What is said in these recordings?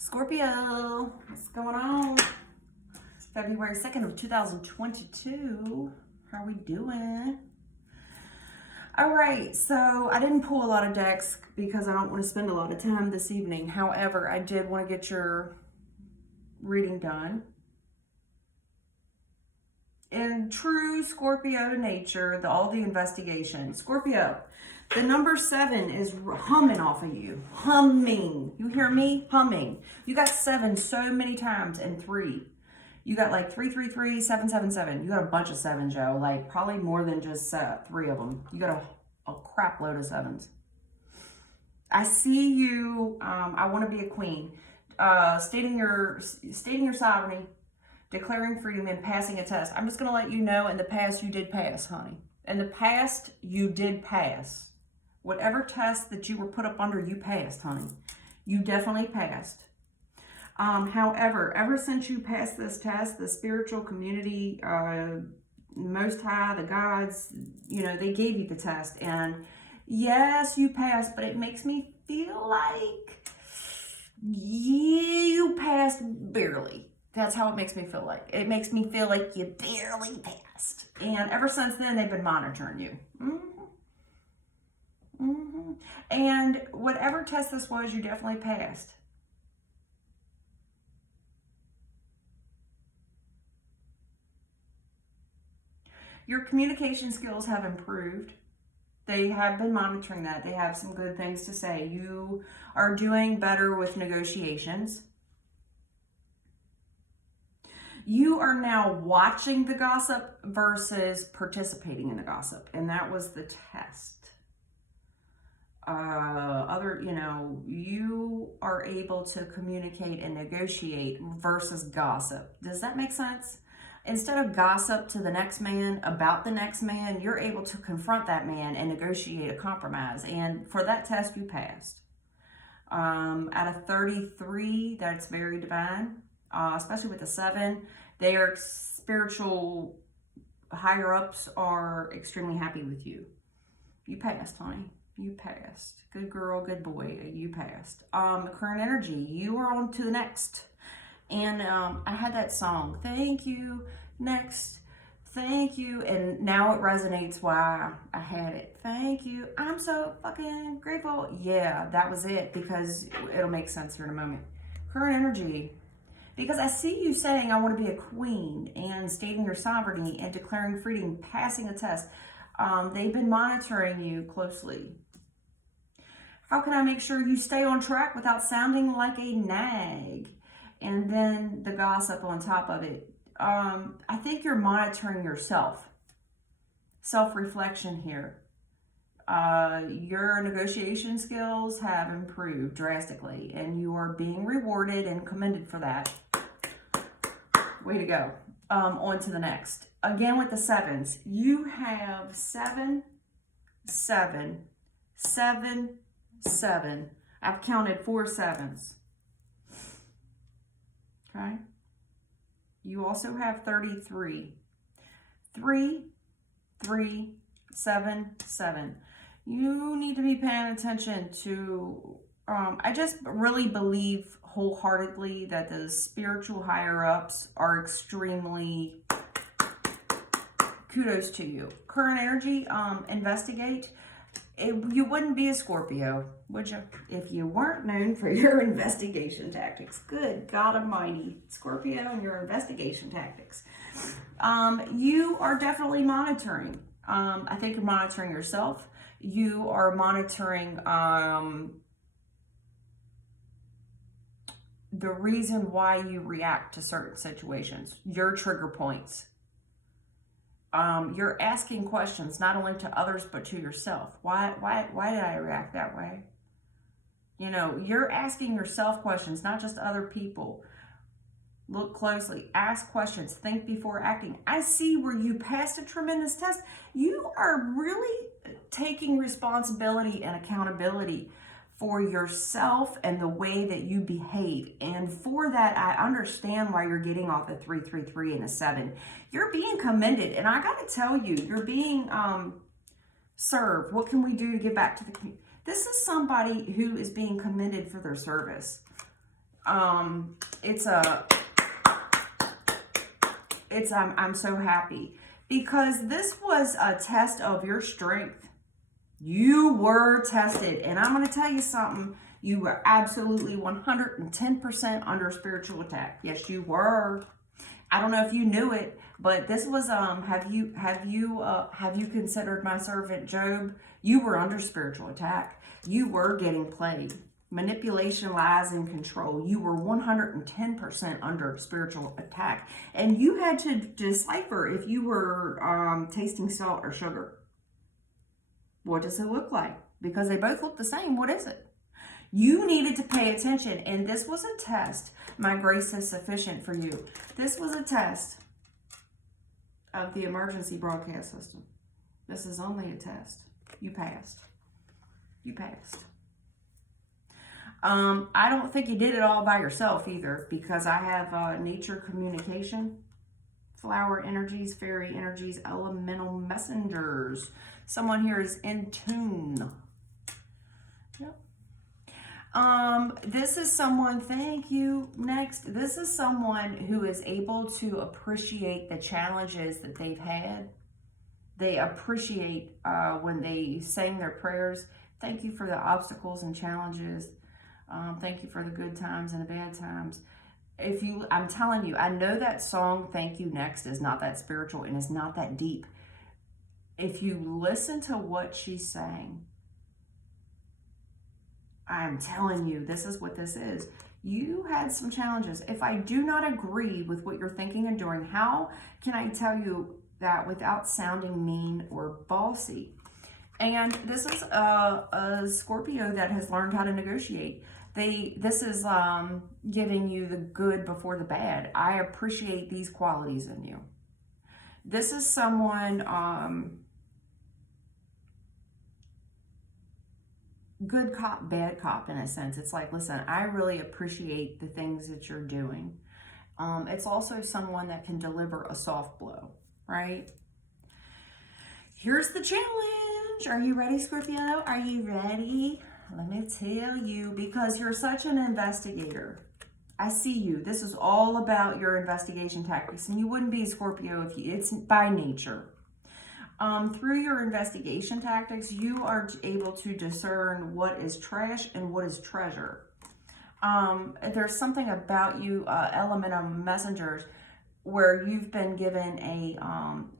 Scorpio, what's going on? February 2nd of 2022. How are we doing? All right, so I didn't pull a lot of decks because I don't want to spend a lot of time this evening. However, I did want to get your reading done. In true Scorpio nature, all the investigation. Scorpio, the number 7 is humming off of you. Humming. You hear me? Humming. You got 7 so many times and 3. You got like 333, 777. You got a bunch of 7s, Joe. Like probably more than just 3 of them. You got a crap load of 7s. I see you. I want to be a queen. Stating your sovereignty, declaring freedom, and passing a test. I'm just going to let you know, in the past you did pass, honey. In the past you did pass. Whatever test that you were put up under, you passed, honey. You definitely passed. However, ever since you passed this test, the spiritual community, Most High, the gods, you know, they gave you the test. And yes, you passed, but it makes me feel like you passed barely. That's how it makes me feel like. It makes me feel like you barely passed. And ever since then, they've been monitoring you. And whatever test this was, you definitely passed. Your communication skills have improved. They have been monitoring that. They have some good things to say. You are doing better with negotiations. You are now watching the gossip versus participating in the gossip. And that was the test. You are able to communicate and negotiate versus gossip. Does that make sense? Instead of gossip to the next man about the next man, you're able to confront that man and negotiate a compromise. And for that test, you passed. Out of 33, that's very divine, especially with the 7. Their spiritual higher-ups are extremely happy with you. You passed, honey. You passed. Good girl, good boy. You passed. Current energy, you are on to the next. And I had that song, thank you, next, thank you. And now it resonates why I had it. Thank you. I'm so fucking grateful. Yeah, that was it, because it'll make sense here in a moment. Current energy, because I see you saying I want to be a queen and stating your sovereignty and declaring freedom, passing a test. They've been monitoring you closely. How can I make sure you stay on track without sounding like a nag? And then the gossip on top of it. I think you're monitoring yourself. Self-reflection here. Your negotiation skills have improved drastically, and you are being rewarded and commended for that. Way to go. On to the next. Again with the 7s. You have 7, 7, 7, 7. I've counted 4 7s. Okay. You also have 33. 3, 3, 7, 7. You need to be paying attention to, I just really believe wholeheartedly that the spiritual higher-ups are extremely, kudos to you. Current energy, investigate. You wouldn't be a Scorpio, would you, if you weren't known for your investigation tactics. Good God Almighty, Scorpio and your investigation tactics. You are definitely monitoring. I think you're monitoring yourself. You are monitoring the reason why you react to certain situations, your trigger points. You're asking questions not only to others but to yourself. Why did I react that way? You know, you're asking yourself questions, not just other people. Look closely, ask questions, think before acting. I see where you passed a tremendous test. You are really taking responsibility and accountability for yourself and the way that you behave. And for that, I understand why you're getting off the 333 and a 7. You're being commended. And I got to tell you, you're being served. What can we do to give back to the community? This is somebody who is being commended for their service. I'm so happy because this was a test of your strength. You were tested, and I'm going to tell you something. You were absolutely 110% under spiritual attack. Yes, you were. I don't know if you knew it, but this was have you considered my servant Job? You were under spiritual attack. You were getting played. Manipulation, lies, and control. You were 110% under spiritual attack. And you had to decipher if you were tasting salt or sugar. What does it look like? Because they both look the same. What is it? You needed to pay attention, and this was a test. My grace is sufficient for you. This was a test of the emergency broadcast system. This is only a test. You passed. You passed. I don't think you did it all by yourself either, because I have nature communication, flower energies, fairy energies, elemental messengers. Someone here is in tune. Yep. This is someone, thank you, next. This is someone who is able to appreciate the challenges that they've had. They appreciate when they sang their prayers. Thank you for the obstacles and challenges. Thank you for the good times and the bad times. I'm telling you, I know that song, Thank You Next, is not that spiritual and is not that deep. If you listen to what she's saying, I'm telling you, this is what this is. You had some challenges. If I do not agree with what you're thinking and doing, how can I tell you that without sounding mean or bossy? And this is a Scorpio that has learned how to negotiate. This is giving you the good before the bad. I appreciate these qualities in you. This is someone good cop, bad cop in a sense. It's like, listen, I really appreciate the things that you're doing. It's also someone that can deliver a soft blow, right? Here's the challenge. Are you ready, Scorpio? Are you ready? Let me tell you, because you're such an investigator. I see you. This is all about your investigation tactics, and you wouldn't be a Scorpio if it's by nature. Through your investigation tactics, you are able to discern what is trash and what is treasure. There's something about you, elemental messengers, where you've been given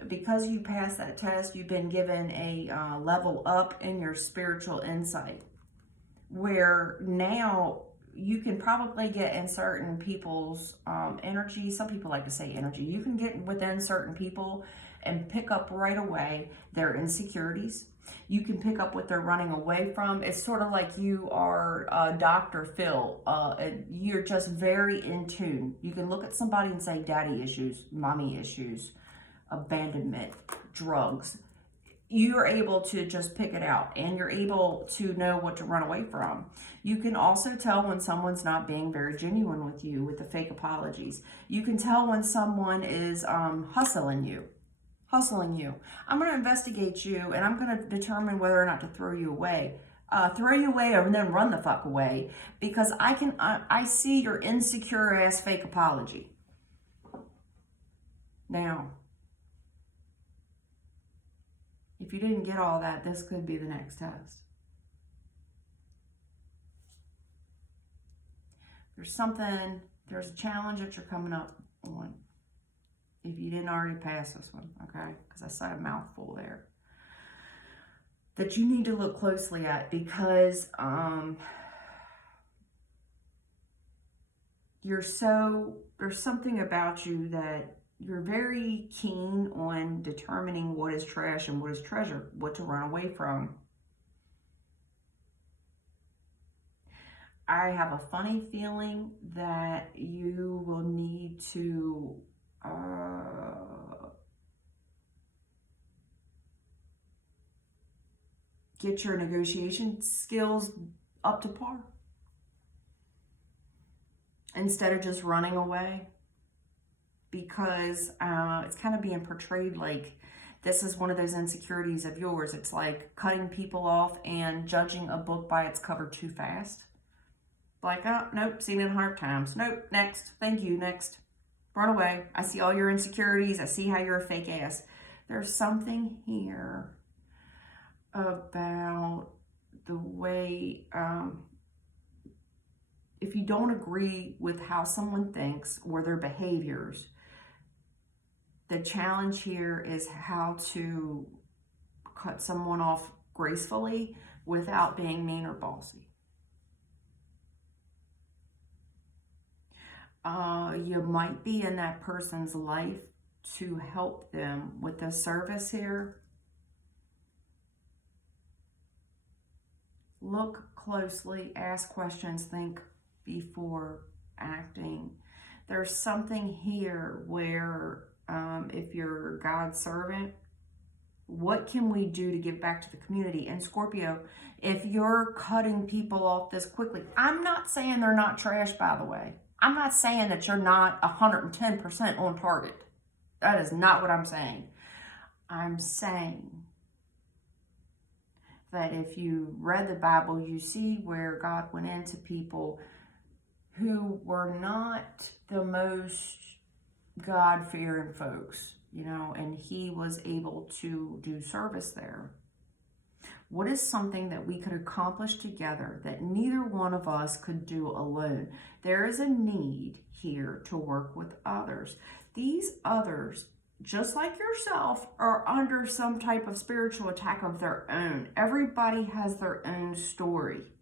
because you passed that test, you've been given a level up in your spiritual insight, where now you can probably get in certain people's energy. Some people like to say energy. You can get within certain people and pick up right away their insecurities. You can pick up what they're running away from. It's sort of like you are Dr. Phil. You're just very in tune. You can look at somebody and say daddy issues, mommy issues, abandonment, drugs. You're able to just pick it out, and you're able to know what to run away from. You can also tell when someone's not being very genuine with you with the fake apologies. You can tell when someone is hustling you. I'm going to investigate you, and I'm going to determine whether or not to throw you away. Or then run the fuck away, because I see your insecure ass fake apology. Now, if you didn't get all that, this could be the next test. There's a challenge that you're coming up on. If you didn't already pass this one, okay? Because I said a mouthful there. That you need to look closely at, because there's something about you that you're very keen on determining what is trash and what is treasure, what to run away from. I have a funny feeling that you will need to get your negotiation skills up to par instead of just running away, because it's kind of being portrayed like this is one of those insecurities of yours. It's like cutting people off and judging a book by its cover too fast. Like, oh, nope, seen it 100 times. Nope, next. Thank you, next. Run away. I see all your insecurities. I see how you're a fake ass. There's something here about the way, if you don't agree with how someone thinks or their behaviors, the challenge here is how to cut someone off gracefully without being mean or bossy. You might be in that person's life to help them with the service here. Look closely, ask questions, think before acting. There's something here where if you're God's servant, what can we do to give back to the community? And Scorpio, if you're cutting people off this quickly, I'm not saying they're not trash, by the way. I'm not saying that you're not 110% on target. That is not what I'm saying. I'm saying that if you read the Bible, you see where God went into people who were not the most God-fearing folks, you know, and he was able to do service there. What is something that we could accomplish together that neither one of us could do alone? There is a need here to work with others. These others, just like yourself, are under some type of spiritual attack of their own. Everybody has their own story.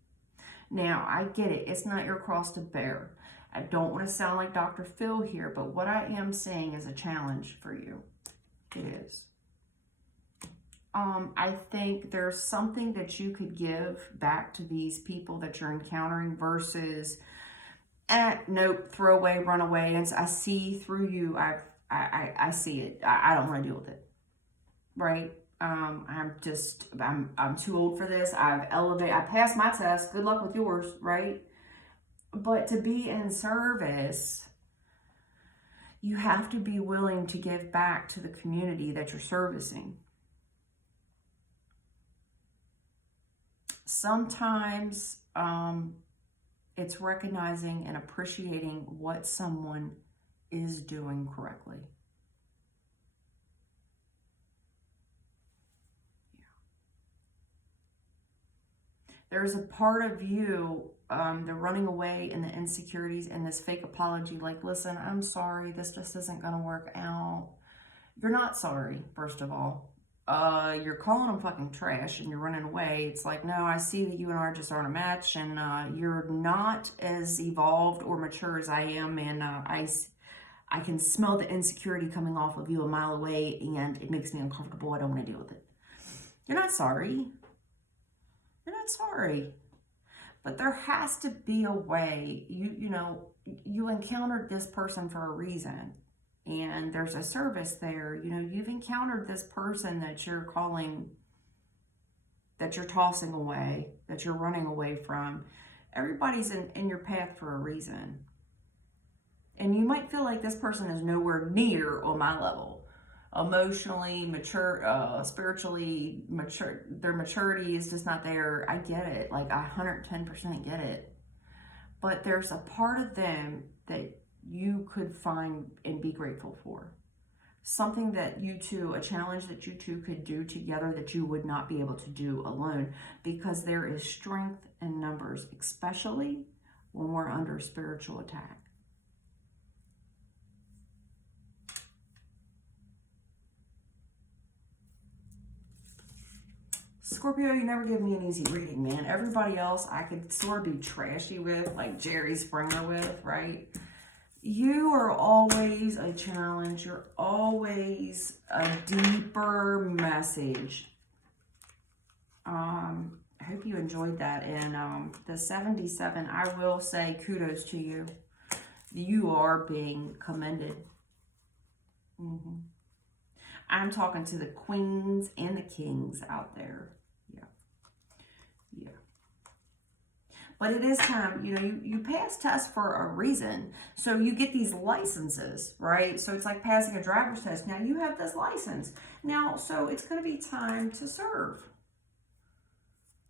Now, I get it. It's not your cross to bear. I don't want to sound like Dr. Phil here, but what I am saying is a challenge for you. It is. I think there's something that you could give back to these people that you're encountering versus, nope, throw away, run away. And I see through you. I see it. I don't want to deal with it. Right? I'm too old for this. I passed my test. Good luck with yours. Right? But to be in service, you have to be willing to give back to the community that you're servicing. Sometimes it's recognizing and appreciating what someone is doing correctly. Yeah. There's a part of you, the running away and the insecurities and this fake apology, like, listen, I'm sorry, this just isn't going to work out. You're not sorry, first of all. You're calling them fucking trash and you're running away. It's like, no, I see that you and I just aren't a match, and you're not as evolved or mature as I am, and I can smell the insecurity coming off of you a mile away, and it makes me uncomfortable. I don't want to deal with it. You're not sorry. You're not sorry. But there has to be a way. You know, you encountered this person for a reason. And there's a service there. You know, you've encountered this person that you're calling, that you're tossing away, that you're running away from. Everybody's in your path for a reason. And you might feel like this person is nowhere near on my level. Emotionally mature, spiritually mature. Their maturity is just not there. I get it. Like, I 110% get it. But there's a part of them that you could find and be grateful for. Something that you two, a challenge that you two could do together that you would not be able to do alone, because there is strength in numbers, especially when we're under spiritual attack. Scorpio, you never give me an easy reading, man. Everybody else I could sort of be trashy with, like Jerry Springer with, right? You are always a challenge. You're always a deeper message. I hope you enjoyed that. And the 77, I will say kudos to you. You are being commended. I'm talking to the queens and the kings out there. Yeah. But it is time, you know, you pass tests for a reason. So you get these licenses, right? So it's like passing a driver's test. Now you have this license. Now, so it's going to be time to serve.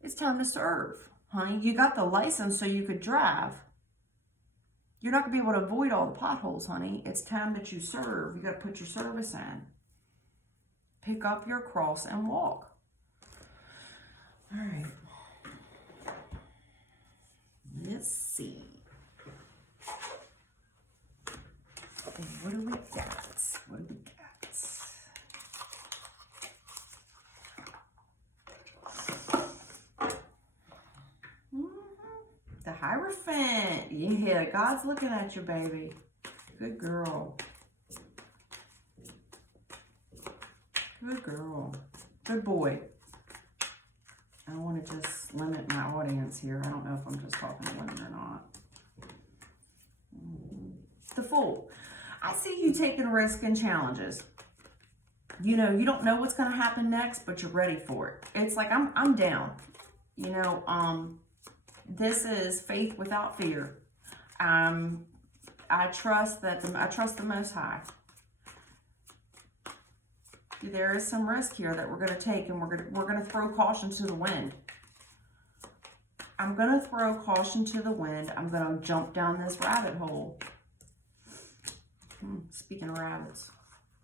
It's time to serve. Honey, you got the license so you could drive. You're not going to be able to avoid all the potholes, honey. It's time that you serve. You got to put your service in. Pick up your cross and walk. All right. Let's see. What do we got? What do we got? The Hierophant. Yeah, God's looking at you, baby. Good girl. Good girl. Good boy. I don't want to just limit my audience here. I don't know if I'm just talking to women or not. The Fool. I see you taking risks and challenges. You know, you don't know what's going to happen next, but you're ready for it. It's like, I'm down. You know, this is faith without fear. I trust the Most High. There is some risk here that we're going to take, and we're going to throw caution to the wind. I'm going to throw caution to the wind. I'm going to jump down this rabbit hole. Speaking of rabbits,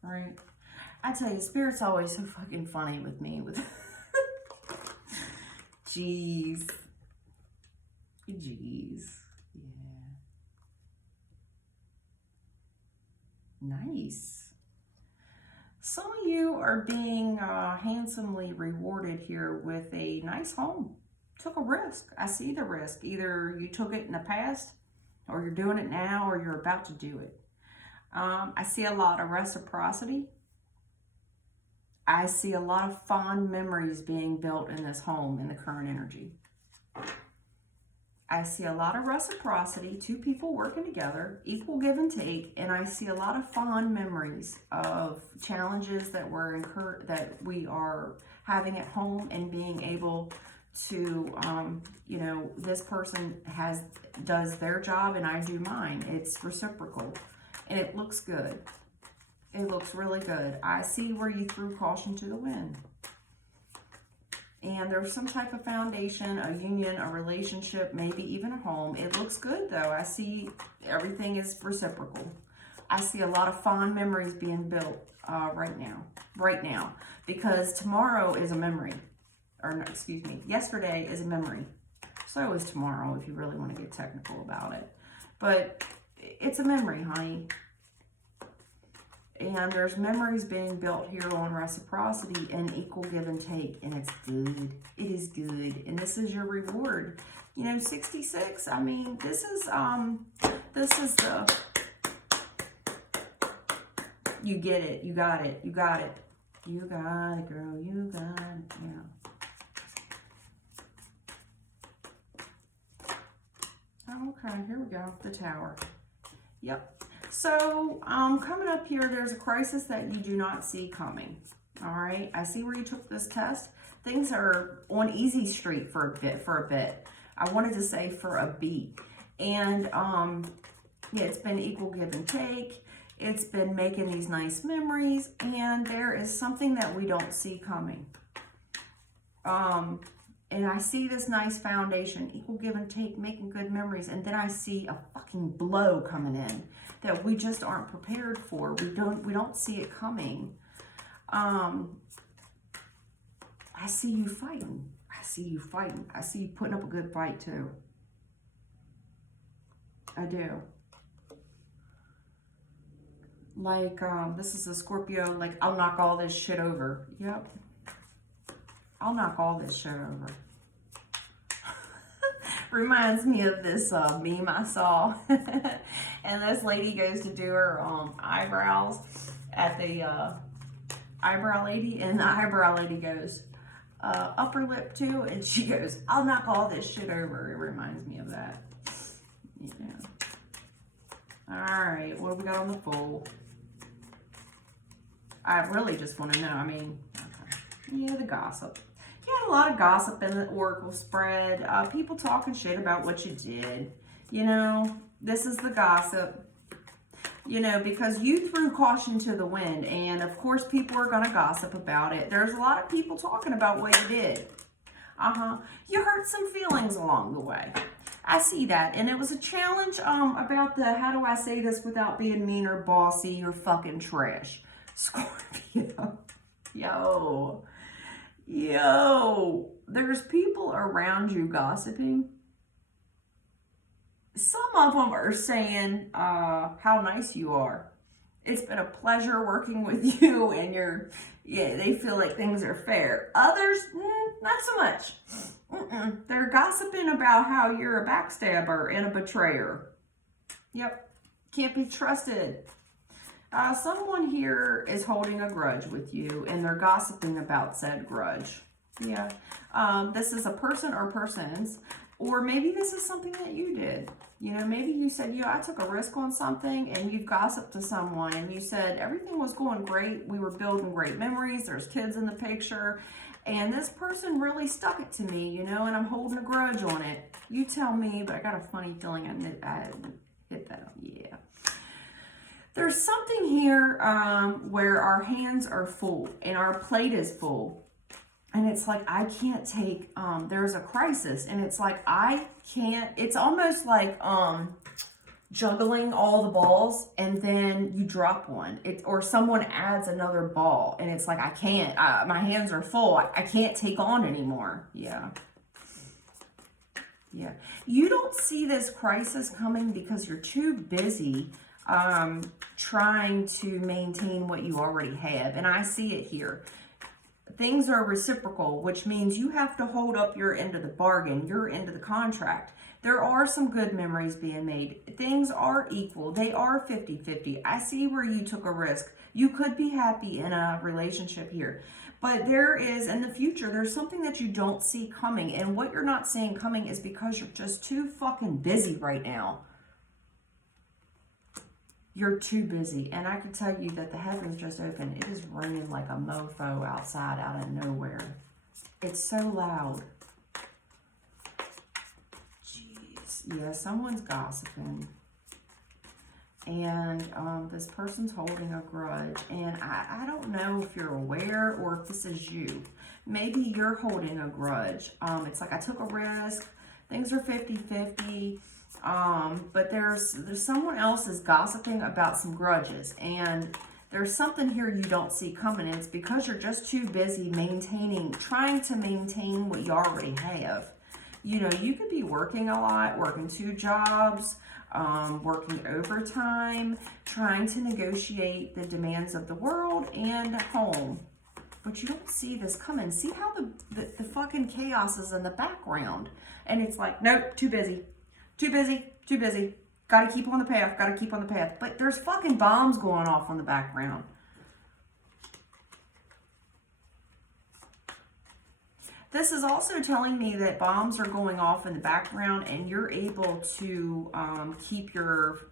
right? I tell you, Spirit's always so fucking funny with me. With jeez. Jeez. Yeah. Nice. Some of you are being handsomely rewarded here with a nice home. Took a risk. I see the risk. Either you took it in the past, or you're doing it now, or you're about to do it. I see a lot of reciprocity. I see a lot of fond memories being built in this home in the current energy. I see a lot of reciprocity, two people working together, equal give and take, and I see a lot of fond memories of challenges that we are having at home, and being able to, you know, this person does their job and I do mine. It's reciprocal, and it looks good. It looks really good. I see where you threw caution to the wind. And there's some type of foundation, a union, a relationship, maybe even a home. It looks good, though. I see everything is reciprocal. I see a lot of fond memories being built right now. Because tomorrow is a memory. Or, no, excuse me, yesterday is a memory. So is tomorrow, if you really want to get technical about it. But it's a memory, honey. And there's memories being built here on reciprocity and equal give and take. And it's good. It is good. And this is your reward. You know, 66, I mean, this is the, you get it. You got it. You got it. You got it, girl. You got it. Yeah. Okay, here we go. The Tower. Yep. So, coming up here, there's a crisis that you do not see coming. All right. I see where you took this test. Things are on easy street for a bit. I wanted to say for a beat. And, yeah, it's been equal give and take. It's been making these nice memories. And there is something that we don't see coming. And I see this nice foundation, equal give and take, making good memories. And then I see a fucking blow coming in that we just aren't prepared for. We don't see it coming. I see you fighting. I see you fighting. I see you putting up a good fight too. I do. Like, this is a Scorpio, like, I'll knock all this shit over. Yep. I'll knock all this shit over. Reminds me of this meme I saw. And this lady goes to do her eyebrows at the eyebrow lady. And the eyebrow lady goes, upper lip too. And she goes, I'll knock all this shit over. It reminds me of that. Yeah. All right. What have we got on the Fool? I really just want to know. I mean, okay. Yeah, the gossip. You had a lot of gossip in the Oracle spread. People talking shit about what you did. You know, this is the gossip. You know, because you threw caution to the wind. And, of course, people are going to gossip about it. There's a lot of people talking about what you did. You hurt some feelings along the way. I see that. And it was a challenge about the, how do I say this without being mean or bossy or fucking trash? Scorpio. Yo. There's people around you gossiping. Some of them are saying how nice you are. It's been a pleasure working with you, and they feel like things are fair. Others, not so much. They're gossiping about how you're a backstabber and a betrayer. Yep, can't be trusted. Someone here is holding a grudge with you, and they're gossiping about said grudge. Yeah, this is a person or persons, or maybe this is something that you did. You know, maybe you said, I took a risk on something, and you've gossiped to someone, and you said, everything was going great. We were building great memories. There's kids in the picture, and this person really stuck it to me, and I'm holding a grudge on it. You tell me, but I got a funny feeling I hit that up. Yeah. There's something here where our hands are full, and our plate is full. And it's like, I can't take, there's a crisis, and it's like, I can't, it's almost like juggling all the balls, and then you drop one, or someone adds another ball, and it's like, I can't, my hands are full, I can't take on anymore. Yeah. You don't see this crisis coming because you're too busy trying to maintain what you already have, and I see it here. Things are reciprocal, which means you have to hold up your end of the bargain, your end of the contract. There are some good memories being made. Things are equal. They are 50-50. I see where you took a risk. You could be happy in a relationship here. But there is, in the future, there's something that you don't see coming. And what you're not seeing coming is because you're just too fucking busy right now. You're too busy. And I can tell you that the heavens just opened. It is raining like a mofo outside out of nowhere. It's so loud. Jeez. Yeah, someone's gossiping. And this person's holding a grudge. And I don't know if you're aware or if this is you. Maybe you're holding a grudge. It's like, I took a risk. Things are 50-50. But there's someone else is gossiping about some grudges, and there's something here you don't see coming, and it's because you're just too busy trying to maintain what you already have. You could be working a lot, working 2 jobs, working overtime, trying to negotiate the demands of the world and home. But you don't see this coming. See how the fucking chaos is in the background, and it's like, nope, too busy. Too busy. Gotta keep on the path. But there's fucking bombs going off in the background. This is also telling me that bombs are going off in the background, and you're able to keep your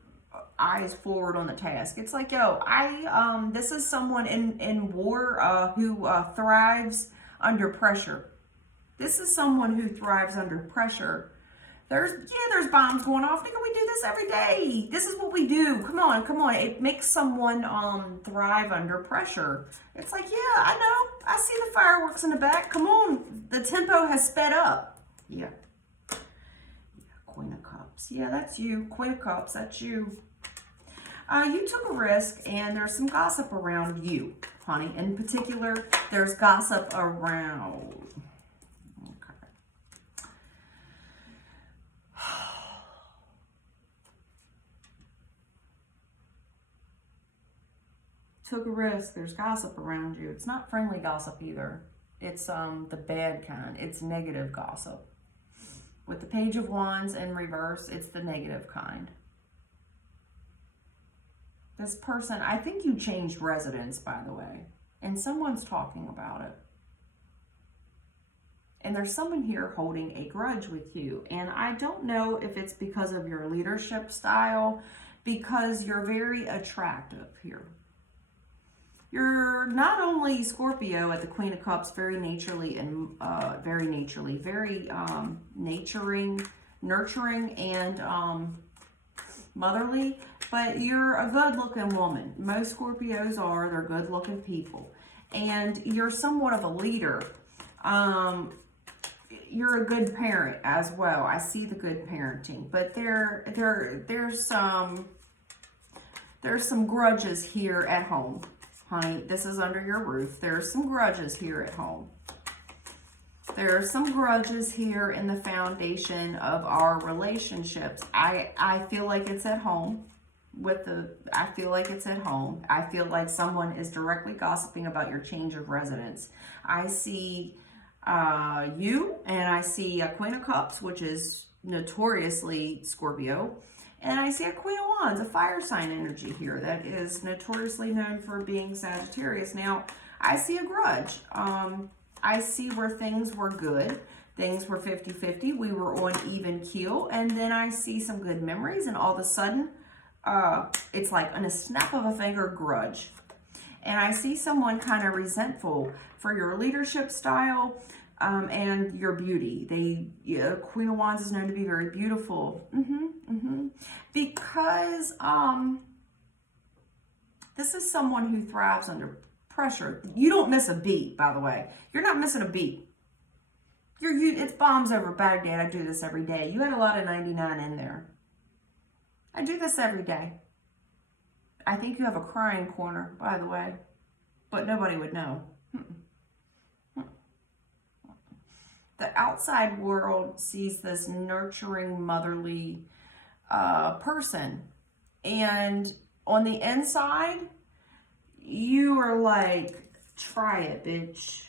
eyes forward on the task. It's like, this is someone in war who thrives under pressure. This is someone who thrives under pressure. There's bombs going off. Nigga, we do this every day. This is what we do. Come on. It makes someone thrive under pressure. It's like, yeah, I know. I see the fireworks in the back. Come on. The tempo has sped up. Yeah. Queen of Cups. Yeah, that's you. Queen of Cups, that's you. You took a risk, and there's some gossip around you, honey. In particular, there's gossip around... Took a risk. There's gossip around you. It's not friendly gossip either. It's the bad kind. It's negative gossip. With the Page of Wands in reverse, it's the negative kind. This person, I think you changed residence, by the way, and someone's talking about it. And there's someone here holding a grudge with you. And I don't know if it's because of your leadership style, because you're very attractive here. You're not only Scorpio at the Queen of Cups, very nurturing, and motherly, but you're a good-looking woman. Most Scorpios are. They're good-looking people. And you're somewhat of a leader. you're a good parent as well. I see the good parenting, but there's some grudges here at home, honey. This is under your roof. There's some grudges here at home. There are some grudges here in the foundation of our relationships. I feel like it's at home. I feel like it's at home. I feel like someone is directly gossiping about your change of residence. I see you, and I see a Queen of Cups, which is notoriously Scorpio, and I see a Queen of Wands, a fire sign energy here that is notoriously known for being Sagittarius. Now, I see a grudge. I see where things were good. Things were 50-50. We were on even keel. And then I see some good memories, and all of a sudden, it's like in a snap of a finger, grudge. And I see someone kind of resentful for your leadership style and your beauty. Queen of Wands is known to be very beautiful. Because this is someone who thrives under pressure. You don't miss a beat, by the way. You're not missing a beat. It's bombs over Baghdad. I do this every day. You had a lot of 99 in there. I do this every day. I think you have a crying corner, by the way, but nobody would know. The outside world sees this nurturing, motherly person, and on the inside, you are like, try it, bitch.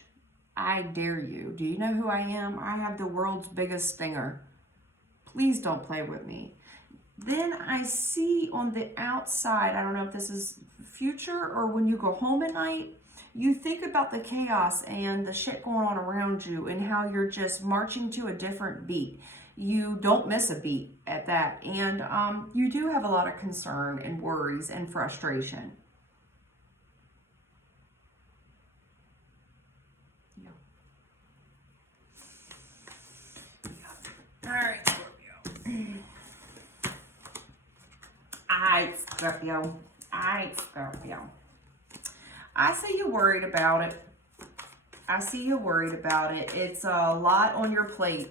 I dare you. Do you know who I am? I have the world's biggest stinger. Please don't play with me. Then I see on the outside, I don't know if this is future or when you go home at night, you think about the chaos and the shit going on around you and how you're just marching to a different beat. You don't miss a beat at that. And you do have a lot of concern and worries and frustration. All right, Scorpio. Scorpio. Scorpio. I see you worried about it. I see you worried about it. It's a lot on your plate.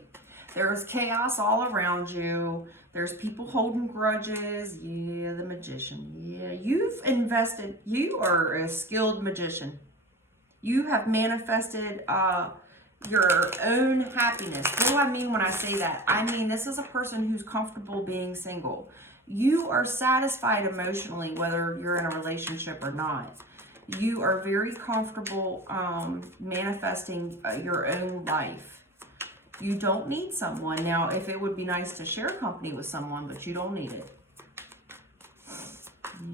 There's chaos all around you. There's people holding grudges. Yeah, the magician. Yeah, you've invested. You are a skilled magician. You have manifested your own happiness. What do I mean when I say that? I mean, this is a person who's comfortable being single. You are satisfied emotionally, whether you're in a relationship or not. You are very comfortable manifesting your own life. You don't need someone. Now, if it would be nice to share company with someone, but you don't need it.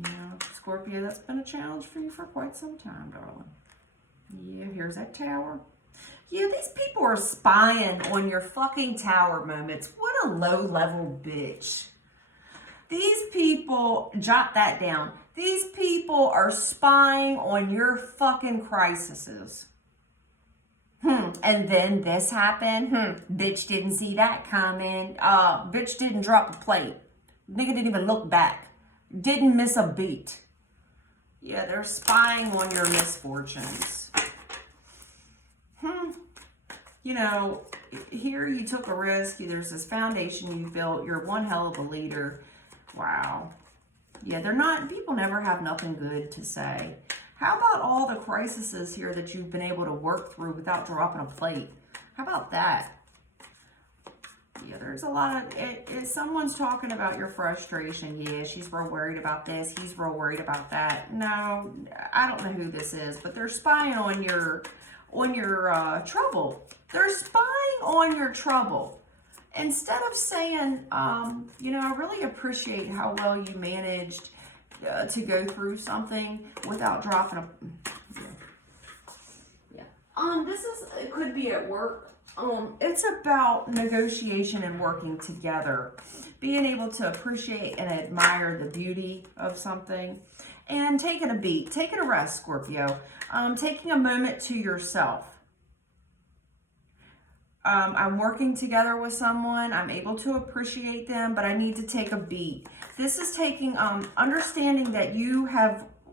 Yeah, Scorpio, that's been a challenge for you for quite some time, darling. Yeah, here's that tower. Yeah, these people are spying on your fucking tower moments. What a low-level bitch. These people, jot that down. These people are spying on your fucking crises. And then this happened. Bitch didn't see that coming. Bitch didn't drop a plate. Nigga didn't even look back. Didn't miss a beat. Yeah, they're spying on your misfortunes. You know, here you took a risk. There's this foundation you built. You're one hell of a leader. Wow. Yeah, people never have nothing good to say. How about all the crises here that you've been able to work through without dropping a plate? How about that? Yeah, there's a lot of, someone's talking about your frustration. Yeah, she's real worried about this. He's real worried about that. No, I don't know who this is, but they're spying on your trouble. They're spying on your trouble. Instead of saying, you know, I really appreciate how well you managed to go through something without dropping a... It could be at work. It's about negotiation and working together. Being able to appreciate and admire the beauty of something. And taking a beat. Taking a rest, Scorpio. Taking a moment to yourself. I'm working together with someone. I'm able to appreciate them, but I need to take a beat. This is taking, understanding that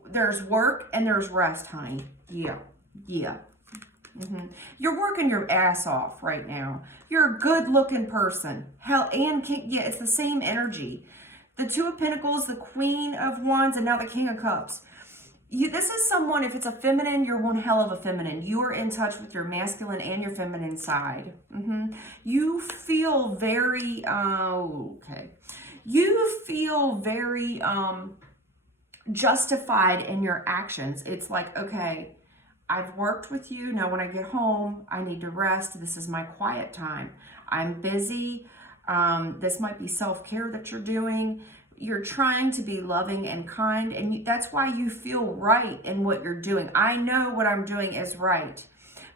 there's work and there's rest, honey. Yeah. You're working your ass off right now. You're a good-looking person. Hell, and King, yeah, it's the same energy. The Two of Pentacles, the Queen of Wands, and now the King of Cups. This is someone, if it's a feminine, you're one hell of a feminine. You are in touch with your masculine and your feminine side. You feel very, you feel very justified in your actions. It's like, okay, I've worked with you. Now when I get home, I need to rest. This is my quiet time. I'm busy. This might be self-care that you're doing. You're trying to be loving and kind, and that's why you feel right in what you're doing. I know what I'm doing is right,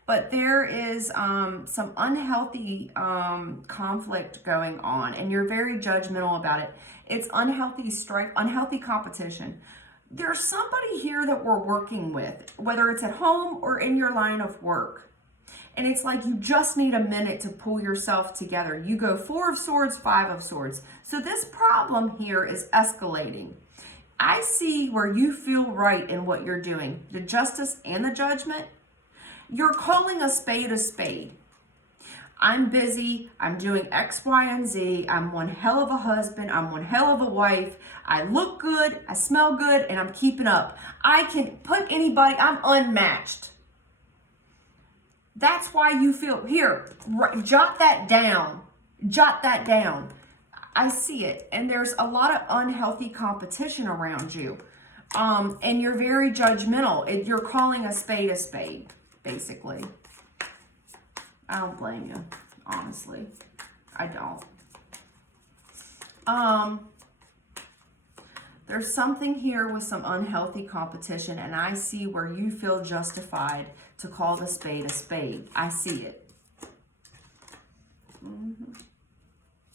but there is some unhealthy conflict going on, and you're very judgmental about it. It's unhealthy strife, unhealthy competition. There's somebody here that we're working with, whether it's at home or in your line of work. And it's like you just need a minute to pull yourself together. You go 4 of Swords, 5 of Swords. So this problem here is escalating. I see where you feel right in what you're doing. The Justice and the Judgment. You're calling a spade a spade. I'm busy. I'm doing X, Y, and Z. I'm one hell of a husband. I'm one hell of a wife. I look good. I smell good. And I'm keeping up. I can put anybody. I'm unmatched. That's why you feel, here, jot that down. Jot that down. I see it. And there's a lot of unhealthy competition around you. And you're very judgmental. You're calling a spade, basically. I don't blame you, honestly. I don't. There's something here with some unhealthy competition, and I see where you feel justified to call the spade a spade. I see it.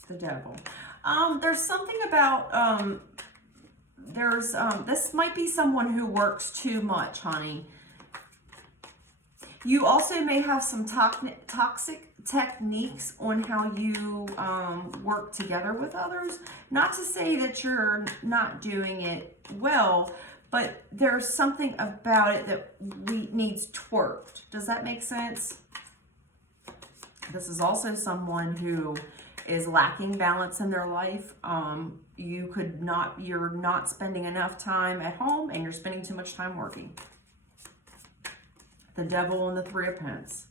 The Devil. There's something about, this might be someone who works too much, honey. You also may have some toxic techniques on how you work together with others. Not to say that you're not doing it well, but there's something about it that needs twerked. Does that make sense? This is also someone who is lacking balance in their life. You're not spending enough time at home, and you're spending too much time working. The Devil and the Three of Pentacles.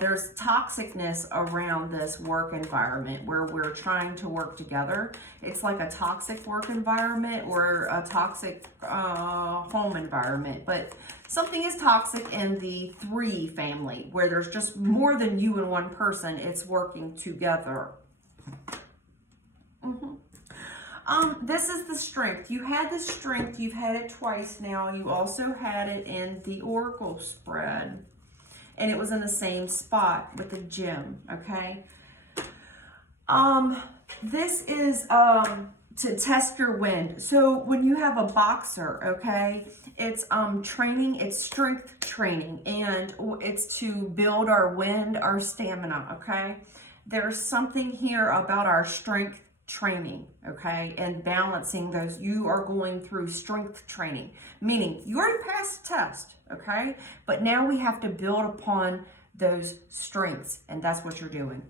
There's toxicness around this work environment where we're trying to work together. It's like a toxic work environment or a toxic home environment. But something is toxic in the 3 family where there's just more than you and one person. It's working together. This is the Strength. You had the Strength. You've had it twice now. You also had it in the Oracle spread. And it was in the same spot with the gem, okay? This is to test your wind. So when you have a boxer, okay, it's training, it's strength training, and it's to build our wind, our stamina, okay? There's something here about our strength training, okay, and balancing those. You are going through strength training, meaning you already passed the test, okay, but now we have to build upon those strengths, and that's what you're doing.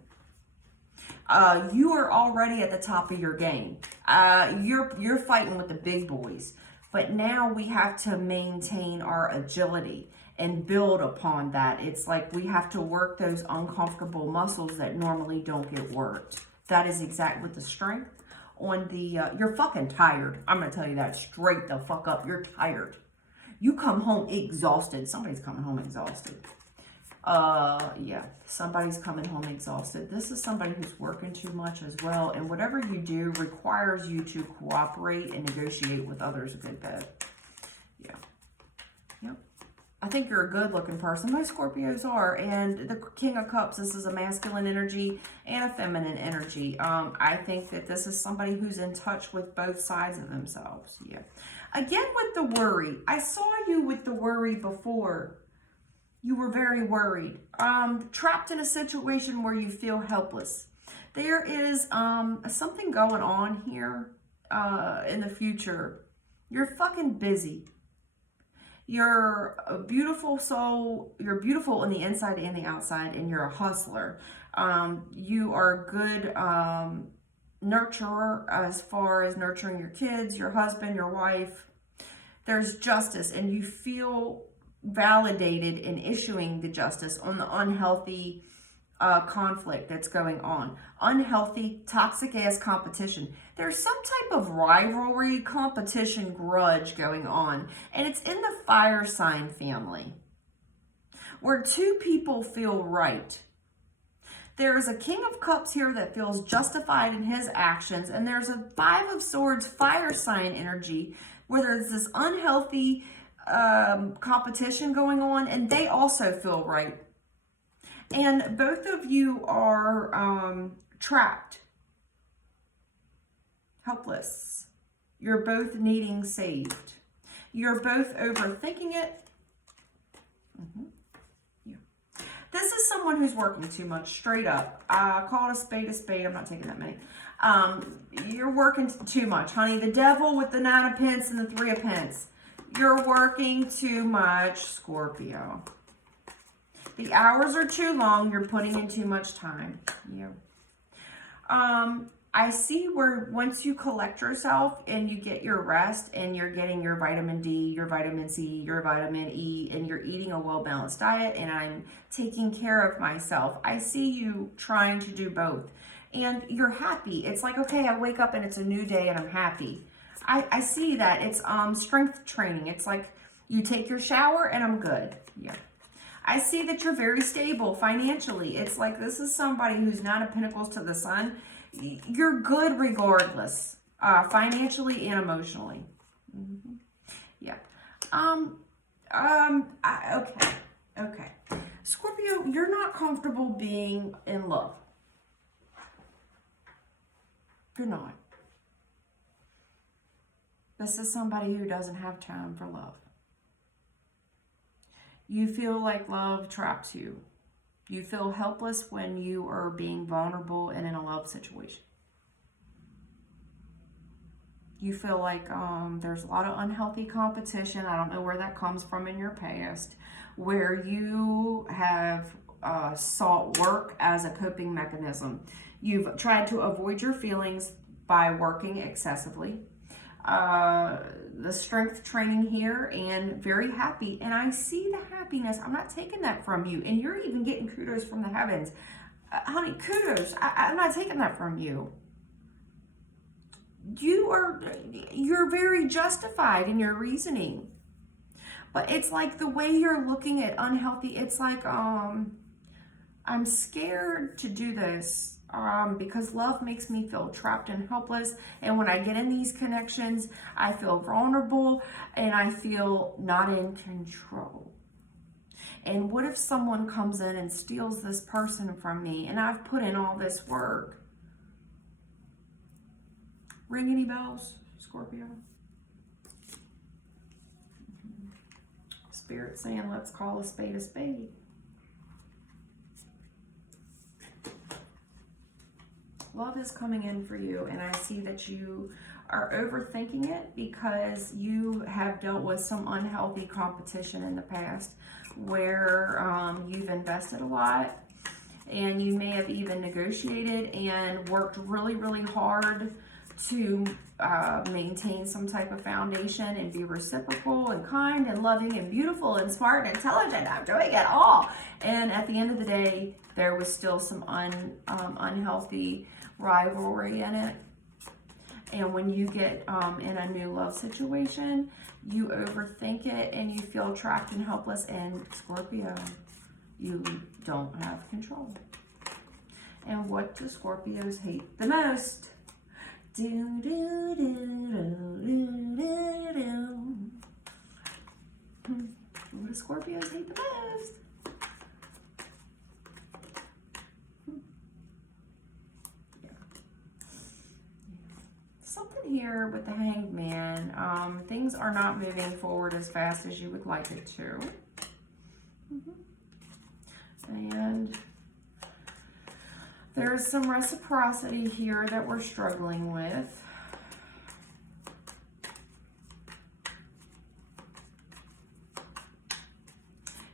You are already at the top of your game. You're fighting with the big boys, but now we have to maintain our agility and build upon that. It's like we have to work those uncomfortable muscles that normally don't get worked. That is exact with the Strength. On the, you're fucking tired. I'm going to tell you that straight the fuck up. You're tired. You come home exhausted. Somebody's coming home exhausted. Yeah, somebody's coming home exhausted. This is somebody who's working too much as well. And whatever you do requires you to cooperate and negotiate with others a good bit. Yeah. Yep. I think you're a good-looking person. Most Scorpios are. And the King of Cups, this is a masculine energy and a feminine energy. I think that this is somebody who's in touch with both sides of themselves. Yeah. Again, with the worry. I saw you with the worry before. You were very worried. Trapped in a situation where you feel helpless. There is something going on here in the future. You're fucking busy. You're a beautiful soul. You're beautiful on the inside and the outside, and you're a hustler. You are a good nurturer as far as nurturing your kids, your husband, your wife. There's justice, and you feel validated in issuing the justice on the unhealthy conflict that's going on. Unhealthy, toxic ass competition. There's some type of rivalry, competition, grudge going on, and it's in the fire sign family where two people feel right. There is a King of Cups here that feels justified in his actions, and there's a Five of Swords fire sign energy where there's this unhealthy competition going on, and they also feel right. And both of you are trapped, helpless. You're both needing saved. You're both overthinking it. Yeah. This is someone who's working too much, straight up. Call it a spade a spade. I'm not taking that many. You're working too much, honey. The devil with the 9 of Pence and the 3 of Pence. You're working too much, Scorpio. The hours are too long. You're putting in too much time. Yeah. I see where once you collect yourself and you get your rest and you're getting your vitamin D, your vitamin C, your vitamin E, and you're eating a well-balanced diet and I'm taking care of myself, I see you trying to do both. And you're happy. It's like, okay, I wake up and it's a new day and I'm happy. I see that. It's strength training. It's like you take your shower and I'm good. Yeah. I see that you're very stable financially. It's like this is somebody who's 9 of Pentacles to the Sun. You're good regardless, financially and emotionally. Mm-hmm. Yeah. Okay. Scorpio, you're not comfortable being in love. You're not. This is somebody who doesn't have time for love. You feel like love traps you. You feel helpless when you are being vulnerable and in a love situation. You feel like there's a lot of unhealthy competition. I don't know where that comes from in your past, where you have sought work as a coping mechanism. You've tried to avoid your feelings by working excessively. The strength training here and very happy. And I see the happiness. I'm not taking that from you. And you're even getting kudos from the heavens. Honey, kudos. I'm not taking that from you. You're very justified in your reasoning. But it's like the way you're looking at unhealthy, it's like, I'm scared to do this. Because love makes me feel trapped and helpless. And when I get in these connections, I feel vulnerable and I feel not in control. And what if someone comes in and steals this person from me and I've put in all this work? Ring any bells, Scorpio? Spirit saying, let's call a spade a spade. Love is coming in for you, and I see that you are overthinking it because you have dealt with some unhealthy competition in the past where you've invested a lot and you may have even negotiated and worked really, really hard to maintain some type of foundation and be reciprocal and kind and loving and beautiful and smart and intelligent. I'm doing it all. And at the end of the day, there was still some unhealthy rivalry in it. And when you get in a new love situation, you overthink it and you feel trapped and helpless. And Scorpio, you don't have control. And what do Scorpios hate the most? Do, do, do, do, do, do, do. What do Scorpios hate the most? Something here with the Hanged Man. Things are not moving forward as fast as you would like it to. And there's some reciprocity here that we're struggling with.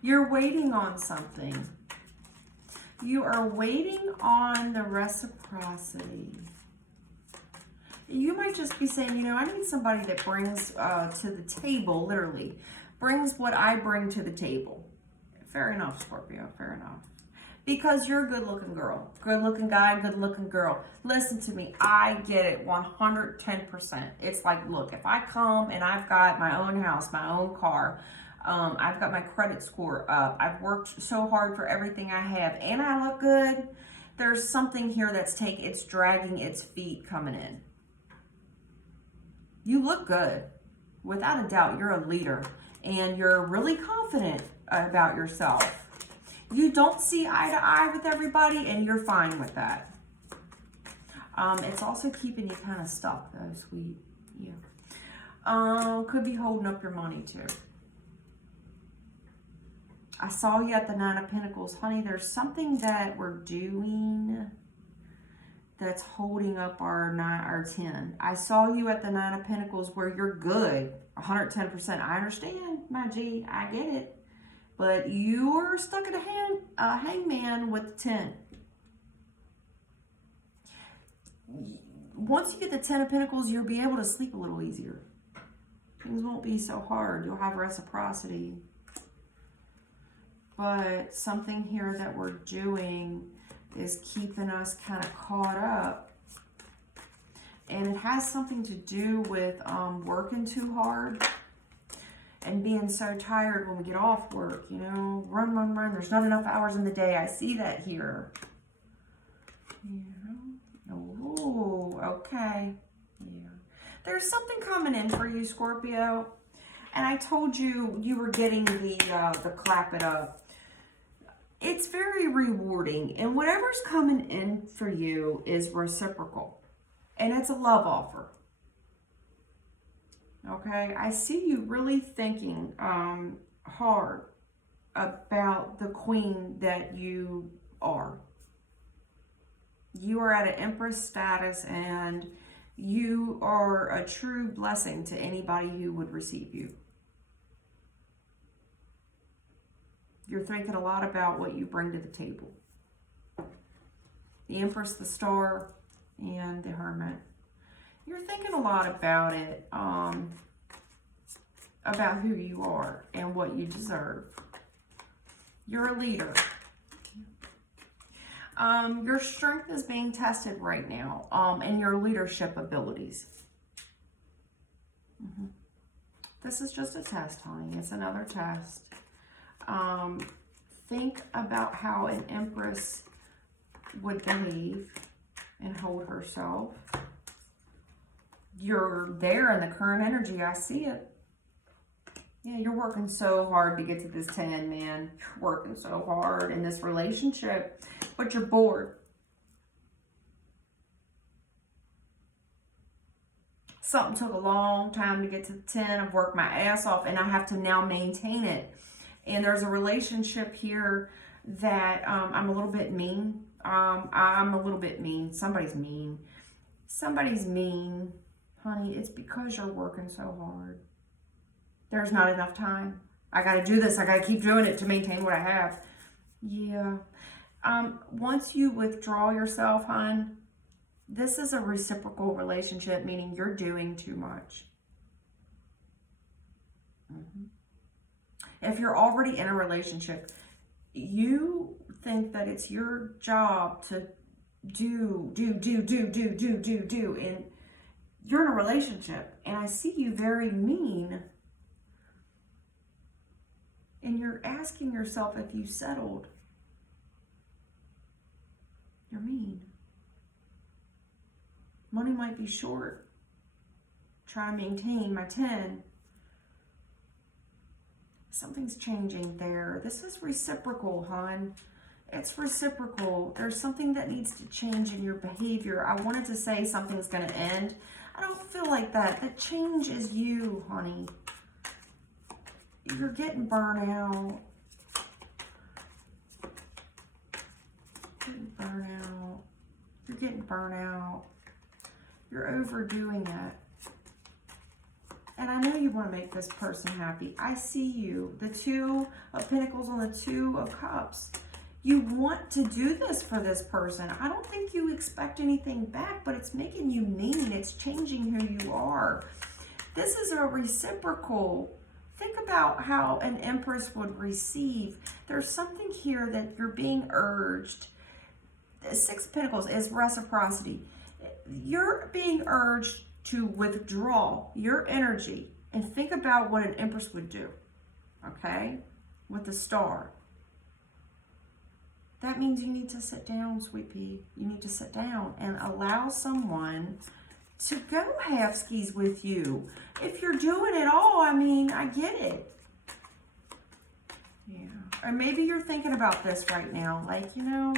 You're waiting on something. You are waiting on the reciprocity. You might just be saying, you know, I need somebody that brings to the table, literally, brings what I bring to the table. Fair enough, Scorpio, fair enough. Because you're a good-looking girl. Good-looking guy, good-looking girl. Listen to me, I get it 110%. It's like, look, if I come and I've got my own house, my own car, I've got my credit score up, I've worked so hard for everything I have, and I look good, there's something here that's it's dragging its feet coming in. You look good. Without a doubt, you're a leader, and you're really confident about yourself. You don't see eye to eye with everybody, and you're fine with that. It's also keeping you kind of stuck, though, sweet. Yeah. Could be holding up your money, too. I saw you at the 9 of Pentacles. Honey, there's something that we're doing that's holding up our 10. I saw you at the 9 of Pentacles where you're good, 110%. I understand, my G, I get it. But you're stuck at a hangman with the 10. Once you get the 10 of Pentacles, you'll be able to sleep a little easier. Things won't be so hard. You'll have reciprocity. But something here that we're doing is keeping us kind of caught up. And it has something to do with working too hard and being so tired when we get off work, you know, run, run, run. There's not enough hours in the day. I see that here. Yeah. Oh, okay. Yeah. There's something coming in for you, Scorpio. And I told you you were getting the clap it up. It's very rewarding, and whatever's coming in for you is reciprocal, and it's a love offer. Okay, I see you really thinking hard about the queen that you are. You are at an empress status, and you are a true blessing to anybody who would receive you. You're thinking a lot about what you bring to the table. The Empress, the Star, and the Hermit. You're thinking a lot about it, about who you are and what you deserve. You're a leader. Your strength is being tested right now, and your leadership abilities. This is just a test, honey. It's another test. Think about how an empress would behave and hold herself. You're there in the current energy. I see it. Yeah, you're working so hard to get to this 10, man. You're working so hard in this relationship, but you're bored. Something took a long time to get to the 10. I've worked my ass off, and I have to now maintain it. And there's a relationship here that I'm a little bit mean. I'm a little bit mean. Somebody's mean. Somebody's mean. Honey, it's because you're working so hard. There's not enough time. I got to do this. I got to keep doing it to maintain what I have. Yeah. Once you withdraw yourself, hon, this is a reciprocal relationship, meaning you're doing too much. If you're already in a relationship, you think that it's your job to do, and you're in a relationship, and I see you very mean, and you're asking yourself if you settled. You're mean. Money might be short. Try to maintain my 10. Something's changing there. This is reciprocal, hon. It's reciprocal. There's something that needs to change in your behavior. I wanted to say something's going to end. I don't feel like that. The change is you, honey. You're getting burnt out. You're getting burnt out. You're overdoing it. And I know you want to make this person happy. I see you. The Two of Pentacles on the Two of Cups. You want to do this for this person. I don't think you expect anything back, but it's making you mean. It's changing who you are. This is a reciprocal. Think about how an Empress would receive. There's something here that you're being urged. The Six of Pentacles is reciprocity. You're being urged to withdraw your energy and think about what an Empress would do, okay, with the Star. That means you need to sit down, sweet pea. You need to sit down and allow someone to go half skis with you. If you're doing it all, I mean, I get it. Yeah. Or maybe you're thinking about this right now, like, you know,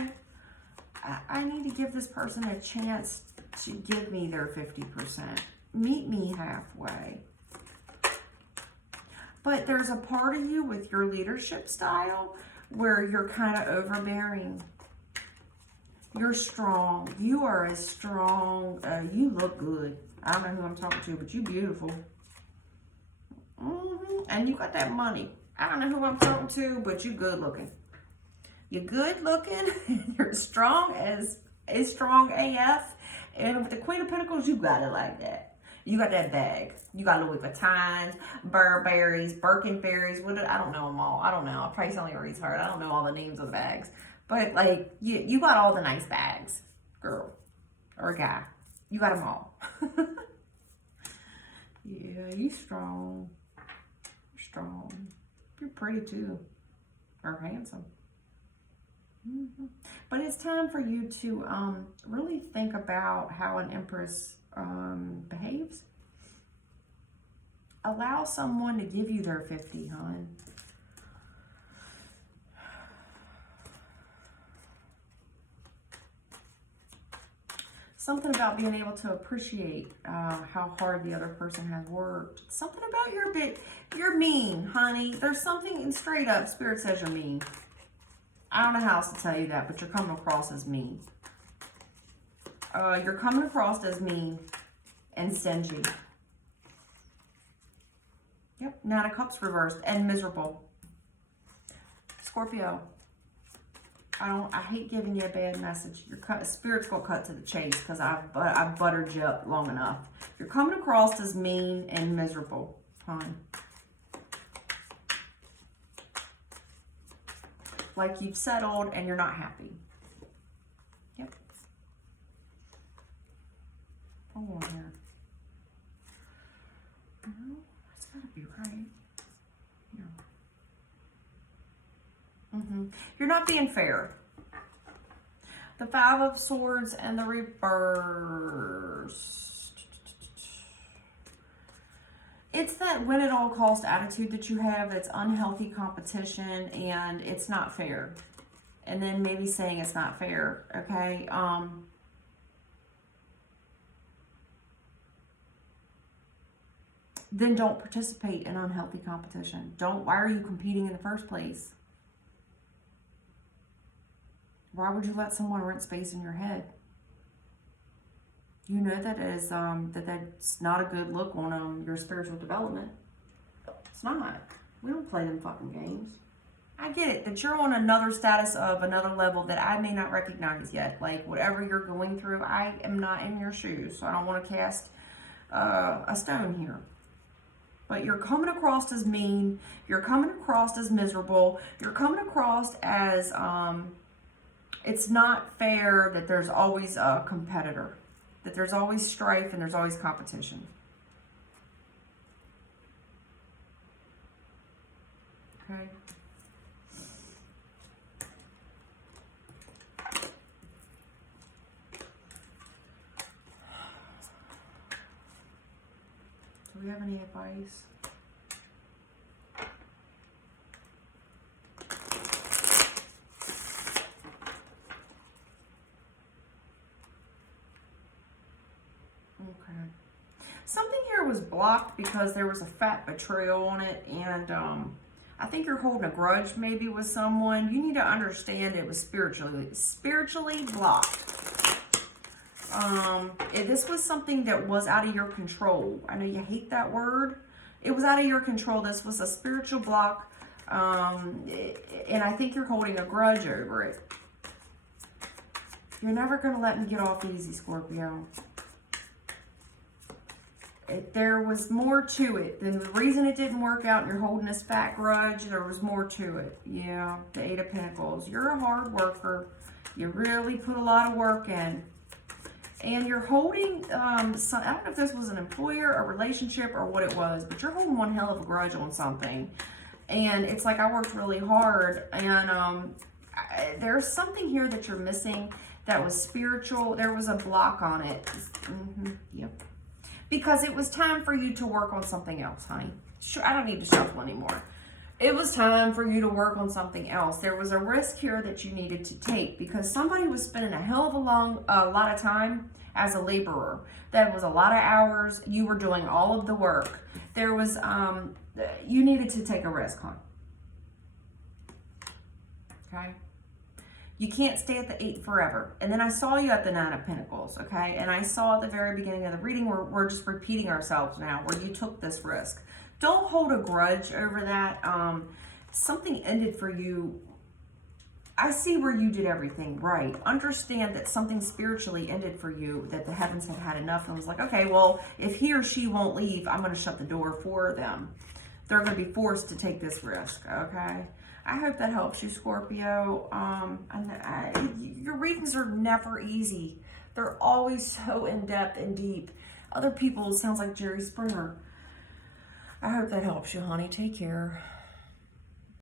I need to give this person a chance to give me their 50%. Meet me halfway. But there's a part of you with your leadership style where you're kind of overbearing. You're strong. You are as strong. You look good. I don't know who I'm talking to, but you beautiful. And you got that money. I don't know who I'm talking to, but you good looking. You're good looking. You're strong as strong AF. And with the Queen of Pentacles, you got it like that. You got that bag. You got Louis Vuittons, Burberry's, Birkin Fairies. I don't know them all. I don't know. I probably sound like a retard. I don't know all the names of the bags. But like, you got all the nice bags, girl or guy. You got them all. Yeah, you strong. You're strong. You're pretty too. Or handsome. But it's time for you to really think about how an Empress behaves. Allow someone to give you their 50, hon. Something about being able to appreciate how hard the other person has worked. Something about you're mean, honey. There's something in straight up, Spirit says you're mean. I don't know how else to tell you that, but you're coming across as mean. You're coming across as mean and stingy. Yep, Nine of Cups reversed and miserable. Scorpio, I hate giving you a bad message. Spirit's gonna cut to the chase because I've buttered you up long enough. You're coming across as mean and miserable, hon. Like you've settled and you're not happy. Yep. Hold on here. No, it's gotta be right. Yeah. You're not being fair. The Five of Swords and the reverse. It's that win at all cost attitude that you have that's unhealthy competition and it's not fair. And then maybe saying it's not fair, okay? Then don't participate in unhealthy competition. Why are you competing in the first place? Why would you let someone rent space in your head? You know that is that's not a good look on your spiritual development. It's not. We don't play them fucking games. I get it that you're on another status of another level that I may not recognize yet. Like whatever you're going through, I am not in your shoes, so I don't want to cast a stone here. But you're coming across as mean. You're coming across as miserable. You're coming across as it's not fair that there's always a competitor. That there's always strife and there's always competition. Okay. Do we have any advice? Okay. Something here was blocked because there was a fat betrayal on it, and I think you're holding a grudge maybe with someone. You need to understand it was spiritually blocked. This was something that was out of your control. I know you hate that word, It was out of your control. This was a spiritual block. And I think you're holding a grudge over it. You're never going to let me get off easy, Scorpio. There was more to it. The reason it didn't work out and you're holding this fat grudge, there was more to it. Yeah, the Eight of Pentacles. You're a hard worker. You really put a lot of work in. And you're holding, I don't know if this was an employer, a relationship, or what it was, but you're holding one hell of a grudge on something. And it's like, I worked really hard, and there's something here that you're missing that was spiritual. There was a block on it. Yep. Because it was time for you to work on something else, honey. Sure, I don't need to shuffle anymore. It was time for you to work on something else. There was a risk here that you needed to take because somebody was spending a hell of a lot of time as a laborer. That was a lot of hours. You were doing all of the work. There was, you needed to take a risk, hon. Okay? You can't stay at the 8 forever. And then I saw you at the 9 of Pentacles, okay? And I saw at the very beginning of the reading, we're just repeating ourselves now, where you took this risk. Don't hold a grudge over that. Something ended for you. I see where you did everything right. Understand that something spiritually ended for you, that the heavens had had enough and was like, okay, well, if he or she won't leave, I'm going to shut the door for them. They're going to be forced to take this risk, okay? I hope that helps you, Scorpio. Your readings are never easy. They're always so in-depth and deep. Other people, it sounds like Jerry Springer. I hope that helps you, honey. Take care.